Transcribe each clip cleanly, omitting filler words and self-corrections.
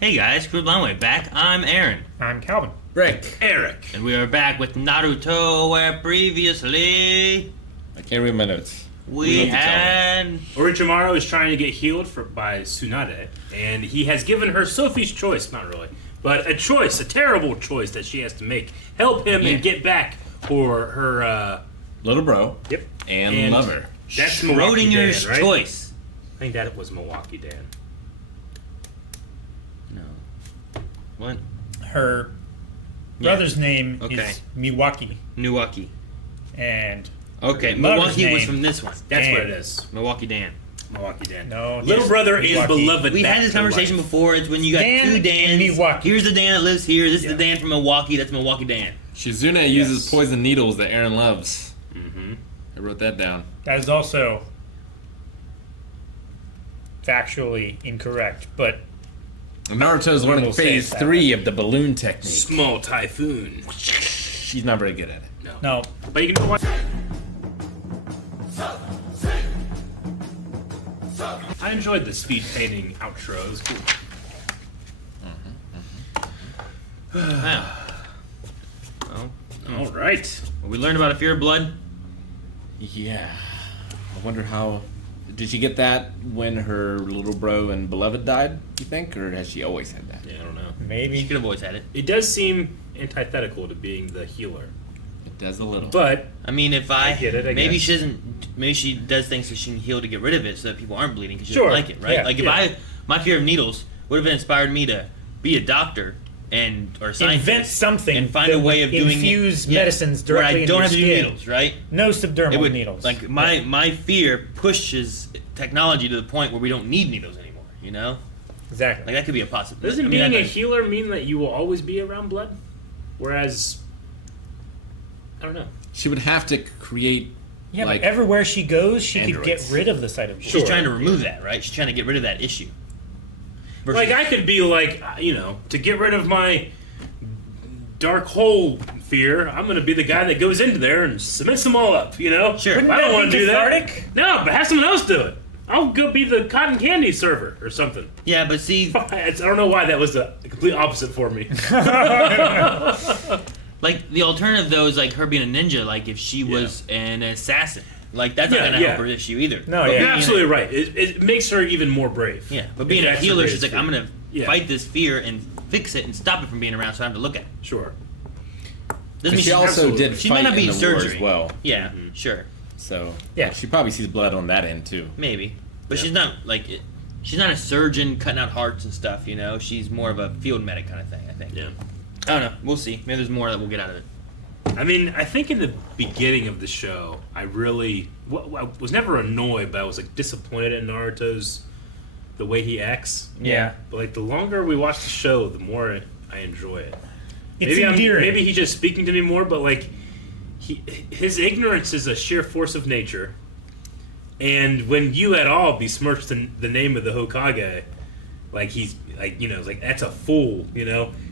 Hey guys, Crew Blindway back. I'm Aaron. I'm Calvin. Rick. Eric. And we are back with Naruto, where previously I can't read my notes. we had... Orochimaru is trying to get healed by Tsunade, and he has given her Sophie's choice, not really, but a choice, a terrible choice that she has to make. Help him and get back for her, Little bro. Yep. And lover. That's Milwaukee Schrodinger's Dan, right? choice. I think that was Milwaukee Dan. No. What? Her brother's name Okay. is Milwaukee. Milwaukee. And Okay, her mother's Milwaukee was name- from this one. That's Dan. what it is. Milwaukee Dan. Milwaukee Dan. No, Little yes, brother is Milwaukee. beloved. We back had this to conversation life. before. It's when you got Dan two and Dans. Milwaukee. Here's the Dan that lives here. This is Yeah. the Dan from Milwaukee. That's Milwaukee Dan. Shizune uses poison needles that Aaron loves. Mm-hmm. I wrote that down. That is also factually incorrect, but Naruto's We learning will say phase it that 3 of the balloon technique. Small typhoon. She's not very good at it. no. But you can know what? I enjoyed the speed painting outro. It was cool. Wow. Well, All right. we learned about a fear of blood. Yeah. I wonder how... Did she get that when her little bro and beloved died, you think? Or has she always had that? Yeah, I don't know. She Maybe. could have always had it. It does seem antithetical to being the healer, It does a little. but I mean, if I get it, I maybe guess. she doesn't. Maybe she does things so she can heal to get rid of it, so that people aren't bleeding because she Sure. doesn't like it, right? Yeah. Like if Yeah. my fear of needles would have inspired me to be a doctor or a scientist, Invent something and find that a way would of doing infuse it, medicines where directly I don't have into to your do skin. needles, right? No subdermal It would needles. like my fear pushes technology to the point where we don't need needles anymore. You know, Exactly. like that could be a possibility. doesn't I mean, being a healer mean that you will always be around blood? Whereas, I don't know. She would have to create... yeah, like, but everywhere she goes, she could androids. get rid of the sight of blood. she's Sure. trying to remove that, right? She's trying to get rid of that issue. Versus- Like, I could be like, to get rid of my dark hole fear, I'm going to be the guy that goes into there and cements them all up, Sure. I Wouldn't don't that want be to do that. cathartic? No, but have someone else do it. I'll go be the cotton candy server or something. yeah, but see, I don't know why that was the complete opposite for me. like the alternative though is like her being a ninja. Like if she was an assassin, like that's not Yeah, gonna yeah. help her issue either. No, But yeah. You're being absolutely right. It makes her even more brave. Yeah, but being If a that's healer, her she's like, greatest I'm gonna fear. Yeah. fight this fear and fix it and stop it from being around, so I don't have to look at it. Sure. Doesn't mean She also absolutely- did she fight might not be in in the war surgery as well. Yeah, sure, So Yeah. she probably sees blood on that end, too. maybe, but Yeah. she's not like she's not a surgeon cutting out hearts and stuff. You know, she's more of a field medic kind of thing. I think. Yeah. I don't know. We'll see. Maybe there's more that we'll get out of it. I mean, I think in the beginning of the show, I really I was never annoyed, but I was like disappointed in Naruto's the way he acts. Yeah. But like the longer we watch the show, the more I enjoy it. It's endearing. Maybe he's just speaking to me more, but like his ignorance is a sheer force of nature. And when you at all besmirch the name of the Hokage, like he's like it's like that's a fool.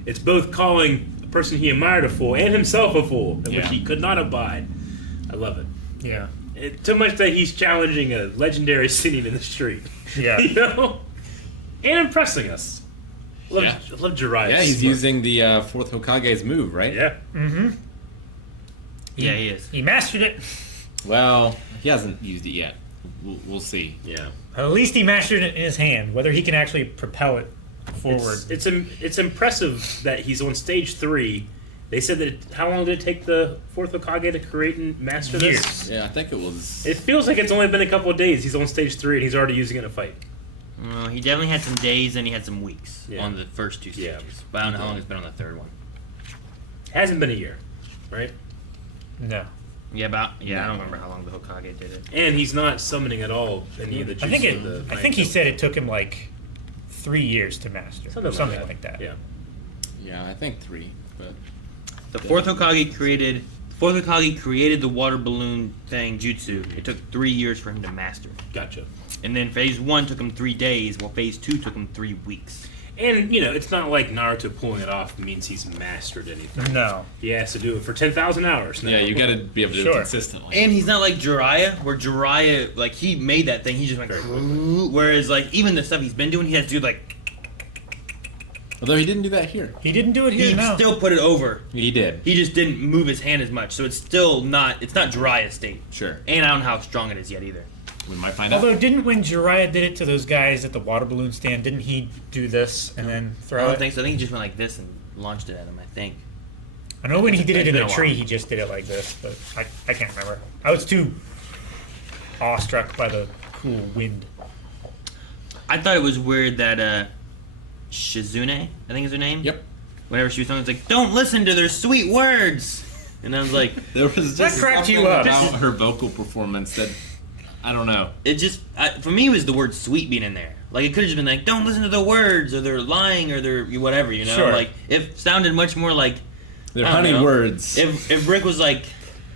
It's both calling the person he admired a fool and himself a fool, which Yeah. he could not abide. I love it. Yeah. Too much that he's challenging a legendary scene in the street. Yeah. And impressing us. Love Jiraiya. Yeah, he's using the fourth Hokage's move, right? Yeah. Mm-hmm. Yeah, he is. He mastered it. Well, he hasn't used it yet. We'll see. Yeah. At least he mastered it in his hand. Whether he can actually propel it forward. It's impressive that he's on stage 3. They said that how long did it take the fourth Hokage to create and master this? Years. Yeah, I think it was... It feels like it's only been a couple of days. He's on stage 3 and he's already using it in a fight. Well, he definitely had some days and he had some weeks Yeah. on the first two stages. Yeah. But I don't know how long it's been on the third one. Hasn't been a year, right? No. Yeah, I don't remember how long the Hokage did it. And he's not summoning at all any of the I think jutsu of the I think he Fang said it took him like 3 years to master. Something Like that. Yeah. Yeah, I think 3, but... The fourth Hokage created the water balloon thing jutsu. It took 3 years for him to master. Gotcha. And then phase 1 took him 3 days, while phase 2 took him 3 weeks. And, it's not like Naruto pulling it off means he's mastered anything. No. He has to do it for 10,000 hours now. Yeah, you gotta be able to do Sure. it consistently. And he's not like Jiraiya, where Jiraiya, like, he made that thing, he just went, Very quickly. whereas, like, even the stuff he's been doing, he has to do, like, Although he didn't do that here. He didn't do it here. He No. still put it over. He did. He just didn't move his hand as much, so it's still not. It's not dry as state. Sure. And I don't know how strong it is yet either. We might find out. Although, didn't when Jiraiya did it to those guys at the water balloon stand, didn't he do this and then I throw don't it? think so. I think he just went like this and launched it at him. I think. I know when he did it in It's the been a tree, while. he just did it like this, but I can't remember. I was too awestruck by the cool wind. I thought it was weird that Shizune, I think is her name. Yep. Whenever she was talking, it's like, don't listen to their sweet words. And I was like, There was That just cracked something you up. about her vocal performance that I don't know. it just for me it was the word sweet being in there. Like it could have just been like, don't listen to their words or they're lying or they're whatever, you know. Sure. Like it sounded much more like They're I don't honey know. words. if Rick was like,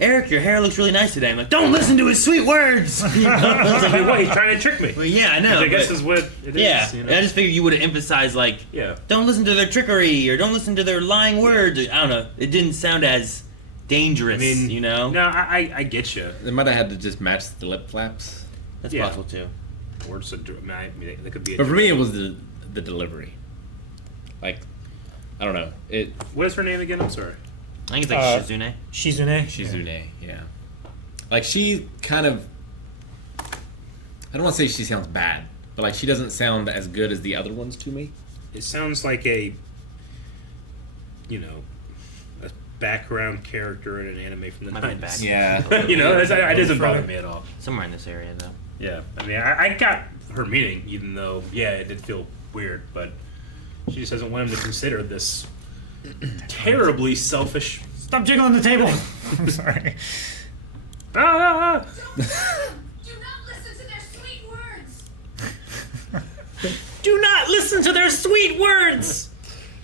Eric, your hair looks really nice today. I'm like, don't listen to his sweet words. You know? I mean, what? He's trying to trick me. Well, yeah, I know. I guess but- is what it is. yeah, You know? and I just figured you would have emphasized like, Yeah. don't listen to their trickery or don't listen to their lying words. I don't know. It didn't sound as dangerous, I mean, you know. No, I get you. They might have had to just match the lip flaps. That's Yeah. possible too. Or just that could be. But for me, it was the delivery. Like, I don't know. What is her name again? I'm sorry. I think it's like Shizune. Shizune? Shizune, yeah. Like, she kind of... I don't want to say she sounds bad, but, like, she doesn't sound as good as the other ones to me. It sounds like a background character in an anime from the Might be 90s. back. Yeah. It doesn't bother me at all. Somewhere in this area though. Yeah, I mean, I got her meaning, even though, yeah, it did feel weird, but she just doesn't want him to consider this terribly selfish. Stop jiggling the table! I'm sorry. Ah! Do not listen to their sweet words. Do not listen to their sweet words!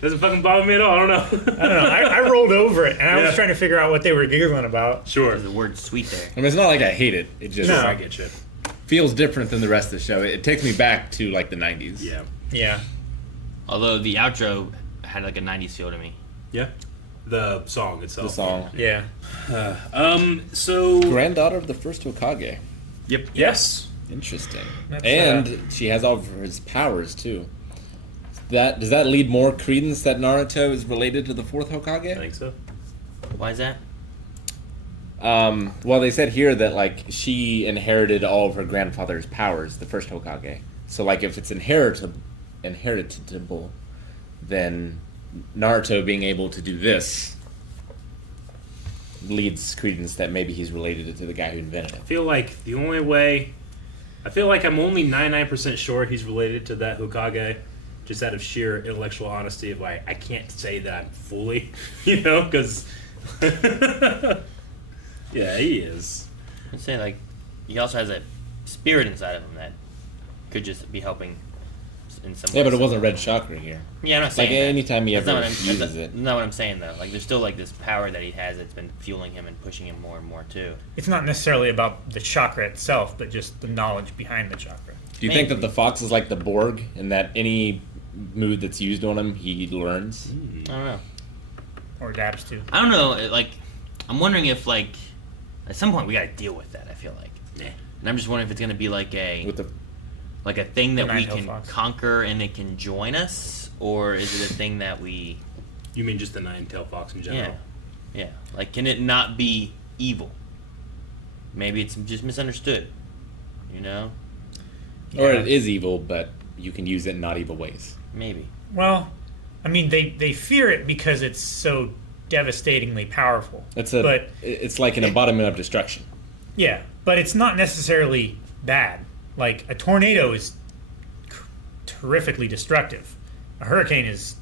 Doesn't fucking bother me at all. I don't know. I don't know. I rolled over it, and I was Yeah. trying to figure out what they were giggling about. Sure. There's the word sweet there. I mean, it's not like I hate it. It just No. I get you. feels different than the rest of the show. It takes me back to, like, the 90s. Yeah. Yeah. Although the outro had like a 90s feel to me. Yeah. The song The itself. song. Yeah. So. Granddaughter of the first Hokage. Yep. Yes. Interesting. That's, And she has all of his powers, too. Does that lead more credence that Naruto is related to the fourth Hokage? I think so. Why is that? Well, they said here that, like, she inherited all of her grandfather's powers, the first Hokage. So, like, if it's inheritable, then Naruto being able to do this leads credence that maybe he's related to the guy who invented it. I feel like the only way. I feel like I'm only 99% sure he's related to that Hokage, just out of sheer intellectual honesty. Of like, I can't say that I'm fully, because. Yeah, he is. I'd say like he also has a spirit inside of him that could just be helping in some way. Yeah, but it wasn't red chakra here. Yeah, I'm not saying Like, that. anytime he That's ever not what I'm, uses that's it. not what I'm saying though. Like there's still like this power that he has that's been fueling him and pushing him more and more too. It's not necessarily about the chakra itself, but just the knowledge behind the chakra. Do you think that the fox is like the Borg, and that any mood that's used on him, he learns? I don't know. Or adapts to. I don't know. Like I'm wondering if like at some point we got to deal with that. I feel like, and I'm just wondering if it's gonna be like With the a thing that The we Nine-Tailed can Fox. conquer and it can join us, or is it a thing that we You mean just the nine-tailed fox in general? yeah. Like, can it not be evil? Maybe it's just misunderstood, you know? or Yeah. it is evil, but you can use it in not evil ways. Maybe. Well, I mean, they fear it because it's so devastatingly powerful. But It's like an embodiment of destruction. yeah, but it's not necessarily bad. Like a tornado is terrifically destructive. A hurricane is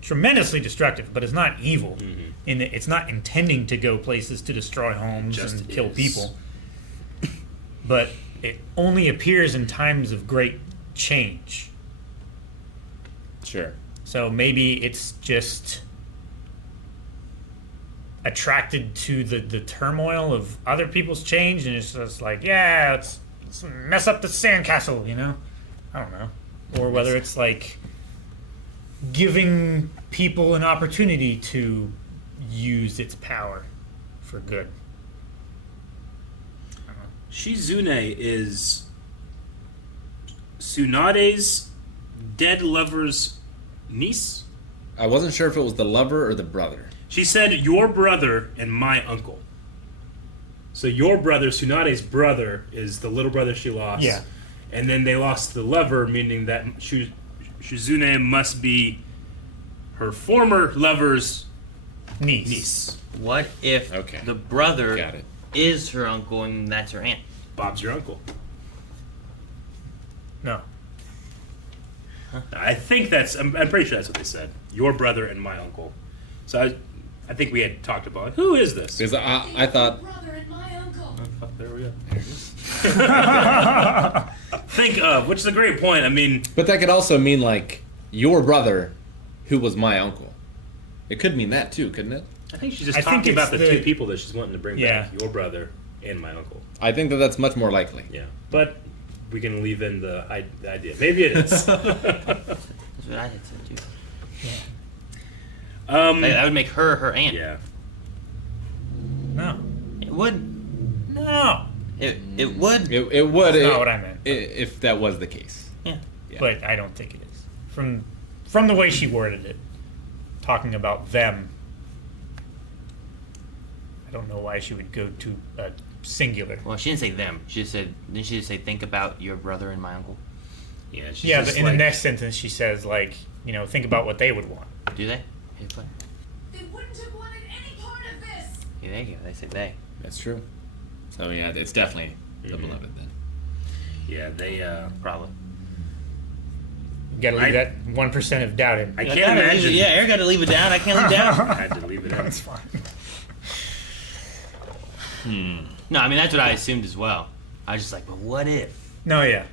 tremendously destructive, but it's not evil. In that it's not intending to go places to destroy homes Just and kill is. people. But it only appears in times of great change. Sure. So maybe it's just attracted to the turmoil of other people's change, and it's just like, yeah, let's mess up the sandcastle, I don't know. Or whether it's like giving people an opportunity to use its power for good. I don't know. Shizune is Tsunade's dead lover's niece. I wasn't sure if it was the lover or the brother. She said your brother and my uncle. So your brother, Tsunade's brother, is the little brother she lost. Yeah. And then they lost the lover, meaning that Shizune must be her former lover's Niece. niece. What if Okay. the brother Got it. is her uncle and that's her aunt? Bob's your uncle. No. I think that's. I'm pretty sure that's what they said. Your brother and my uncle. So I think we had talked about like, who is this? Because I thought. Brother and my uncle. Oh, fuck, there we go. Think of, which is a great point. I mean, But that could also mean like your brother, who was my uncle. It could mean that too, couldn't it? I think she's just I think talking about the it's the- two people that she's wanting to bring Yeah. back. Your brother and my uncle. I think that that's much more likely. Yeah, but we can leave in the idea. Maybe it is. That's what I had said too. um, That would make her her aunt. yeah. No. It would. No. It would. It would. That's not what I meant. If that was the case. Yeah. Yeah. But I don't think it is. From the way she worded it, talking about them, I don't know why she would go to a singular. Well, she didn't say them. She just said. Didn't she just say think about your brother and my uncle? Yeah, she's Yeah, just but in like, the next sentence she says like, think about what they would want. Do they? Hey, play. They wouldn't have wanted any part of this. Yeah, there you go. They said they. That's true. So yeah, it's definitely the Mhm. beloved then. Yeah, they. Probably. You gotta leave that 1% of doubt in. I I can't gotta leave imagine. it- yeah, Eric got to leave it down. I can't leave it down. I had to leave it in. That's fine. No, I mean that's what I assumed as well. I was just like, but what if? No, yeah.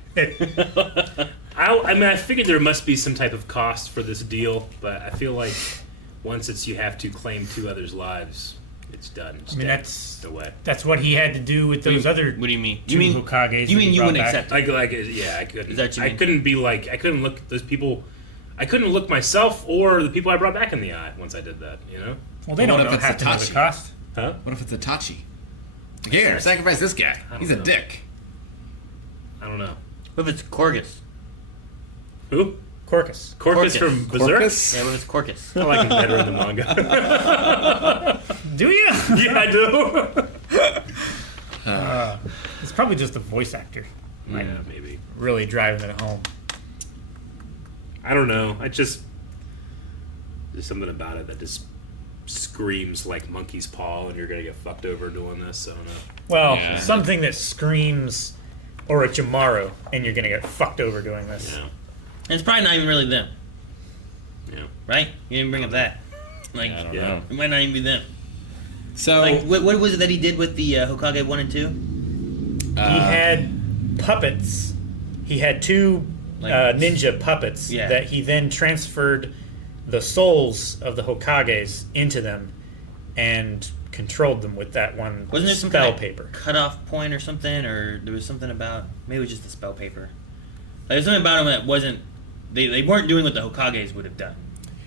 I mean, I figured there must be some type of cost for this deal, but I feel like once you have to claim two others' lives, it's done. It's I mean, dead. that's the way. that's what he had to do with those other What do you mean? two You mean Hokages. You that mean he you brought wouldn't back. accept it? Yeah, I couldn't. Is that what you I mean? couldn't be like, I couldn't look those people. I couldn't look myself or the people I brought back in the eye once I did that. You know? Well, they What don't if know, it's have to know the Itachi? cost. Huh? What if it's Itachi? Here, sacrifice this guy. I don't He's a know. dick. I don't know. What if it's Corgus? Who? Corcus. Corcus Corcus. from Berserk. Corcus? Yeah, what if it's Corcus? I like him better in the manga. Do you? Yeah, I do. It's probably just the voice actor Yeah, maybe. really driving it home. I don't know. There's something about it that just screams like monkey's paw, and you're gonna get fucked over doing this. I don't know. Well, Yeah. something that screams Orochimaru, and you're gonna get fucked over doing this. Yeah, And it's probably not even really them, yeah. right? You didn't bring up that. Like, I don't Yeah. know. it might not even be them. So Like, what was it that he did with the Hokage 1 and 2? He had puppets. He had two Like- ninja puppets Yeah. that he then transferred the souls of the Hokages into them and controlled them with that one Wasn't there some spell kind of paper. cutoff point or something? Or there was something about, maybe it was just the spell paper. Like, there's something about him that wasn't, they weren't doing what the Hokages would have done.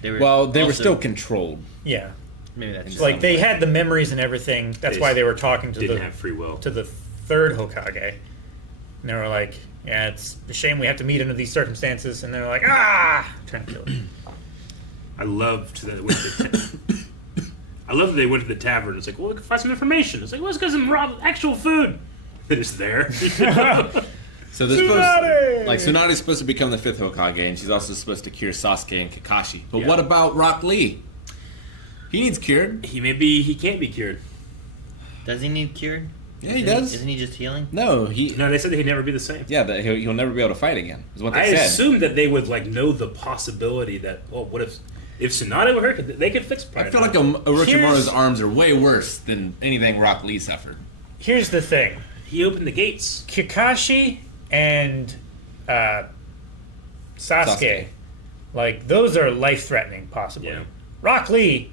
They were they were also- still controlled. Yeah. maybe that's It's just Like they had the memories and everything. That's They why they were talking to Didn't the have free will. to the third Hokage. And they were like, yeah, it's a shame we have to meet under these circumstances. And they're like, trying to kill it. I loved that. I love that they went to the tavern. It's like, well, we can find some information. It's like, well, let's get some raw, actual food. They're just there. So they're Tsunade! Tsunade's supposed to become the fifth Hokage, and she's also supposed to cure Sasuke and Kakashi. But Yeah. what about Rock Lee? He needs cured. He can't be cured. Does he need cured? Yeah, he does. Isn't he just healing? No, No, they said that he'd never be the same. Yeah, that he'll never be able to fight again. Is what they I said. assumed that they would like know the possibility that, oh, what if Tsunade were hurt? They could fix. I feel like Orochimaru's arms are way worse than anything Rock Lee suffered. Here's the thing. he opened the gates. Kakashi and Sasuke, Sasuke. like those are life-threatening, possibly. Yeah. Rock Lee,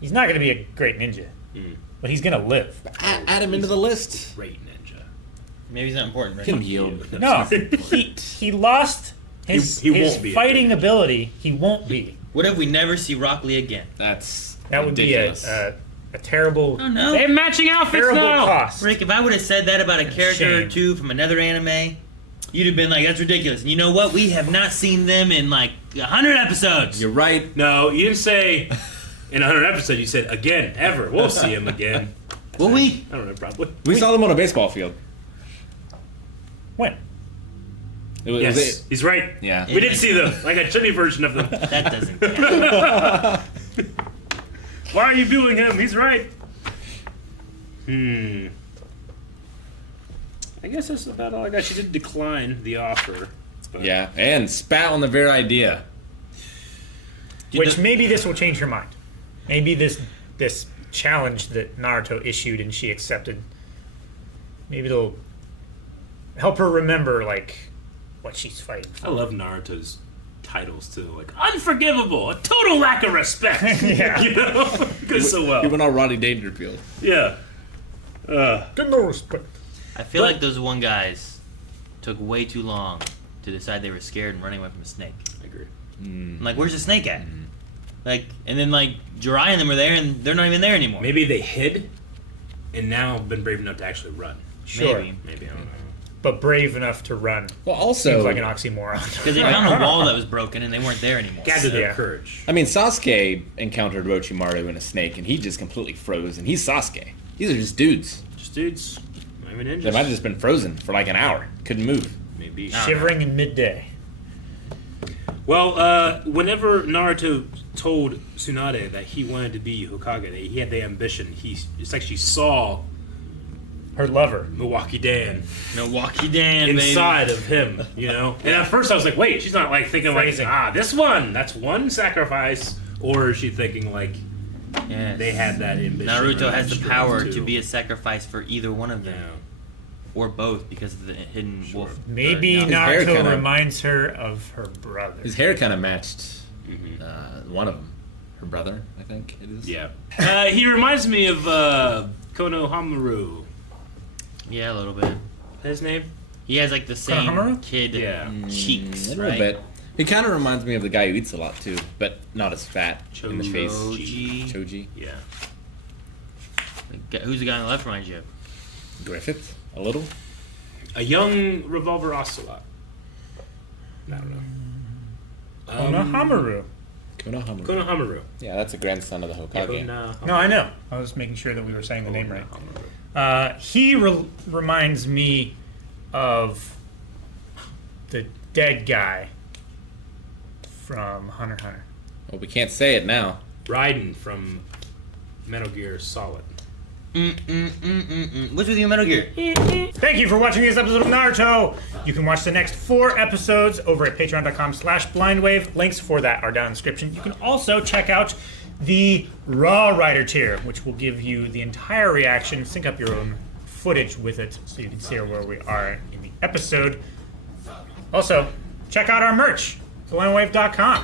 he's not going to be a great ninja, but he's going to live. Add him into the list. Great ninja. Maybe he's not important, right? Get him healed. No, he lost his, He his won't be a fighting ability. He won't be. What if we never see Rock Lee again? That's That would ridiculous. be a terrible, Oh no. They have matching outfits terrible now. cost. Rick, if I would have said that about a character or Shame. two from another anime, You'd have been like, that's ridiculous. And you know what? We have not seen them in like 100 episodes. You're right. No, you didn't say in 100 episodes. You said again, ever. We'll see him again. Will we? I don't know, probably. We saw them on a baseball field. When? Yes, he's right. Yeah. We did see them, like a chubby version of them. That doesn't count. Why are you booing him? He's right. I guess that's about all I got. She did decline the offer. But Yeah, and spat on the very idea. Which maybe this will change her mind. Maybe this challenge that Naruto issued and she accepted, maybe it'll help her remember like what she's fighting I for. love Naruto's titles too, like Unforgivable, a total lack of respect. Yeah. You know, goes so well. He went all Rodney Dangerfield. Yeah. Good no respect. I feel like those one guys took way too long to decide they were scared and running away from a snake. I agree. I'm like, where's the snake at? Like, and then like Jiraiya and them were there, and they're not even there anymore. Maybe they hid, and now been brave enough to actually run. Sure. Maybe I don't know. But brave enough to run. Well, also, Seems like an oxymoron. Because they found a wall that was broken, and they weren't there anymore. Gathered their Yeah. courage. I mean, Sasuke encountered Orochimaru and a snake, and he just completely froze, and he's Sasuke. These are just dudes. Just dudes, not even ninjas. They might have just been frozen for like an hour. Couldn't move. Maybe. Shivering in midday. Well, whenever Naruto told Tsunade that he wanted to be Hokage, that he had the ambition. It's like she saw Her lover. Milwaukee Dan Milwaukee Dan, inside of him, you know. And at first I was like, wait, she's not like thinking Phrasing. like, this one, that's one sacrifice, or is she thinking like baby. Yes. they had that ambition? Naruto or has the strength power too. to be a sacrifice for either one of them, Yeah. or both, because of the hidden wolf. Maybe or, no, hair Naruto kinda- reminds her of her brother. His hair kind of matched Mm-hmm. one of them. Her brother, I think it is. Yeah. He reminds me of Konohamaru. Yeah, a little bit. His name? He has like the same Konohamaru? kid Yeah. cheeks, A little right? bit. He kind of reminds me of the guy who eats a lot too, but not as fat in the face. Choji. Choji. Yeah. Who's the guy on the left reminds you of? Griffith, a little. A young Revolver Ocelot. I don't know. Konohamaru. Konohamaru. Konohamaru. Yeah, that's a grandson of the Hokage. No, I know. I was making sure that we were saying the name right. He reminds me of the dead guy from Hunter x Hunter. Well, we can't say it now. Raiden from Metal Gear Solid. What's with you, Metal Gear? Thank you for watching this episode of Naruto. You can watch the next 4 episodes over at patreon.com/blindwave. Links for that are down in the description. You can also check out the Raw Rider tier, which will give you the entire reaction, sync up your own footage with it so you can see where we are in the episode. Also, check out our merch, blindwave.com.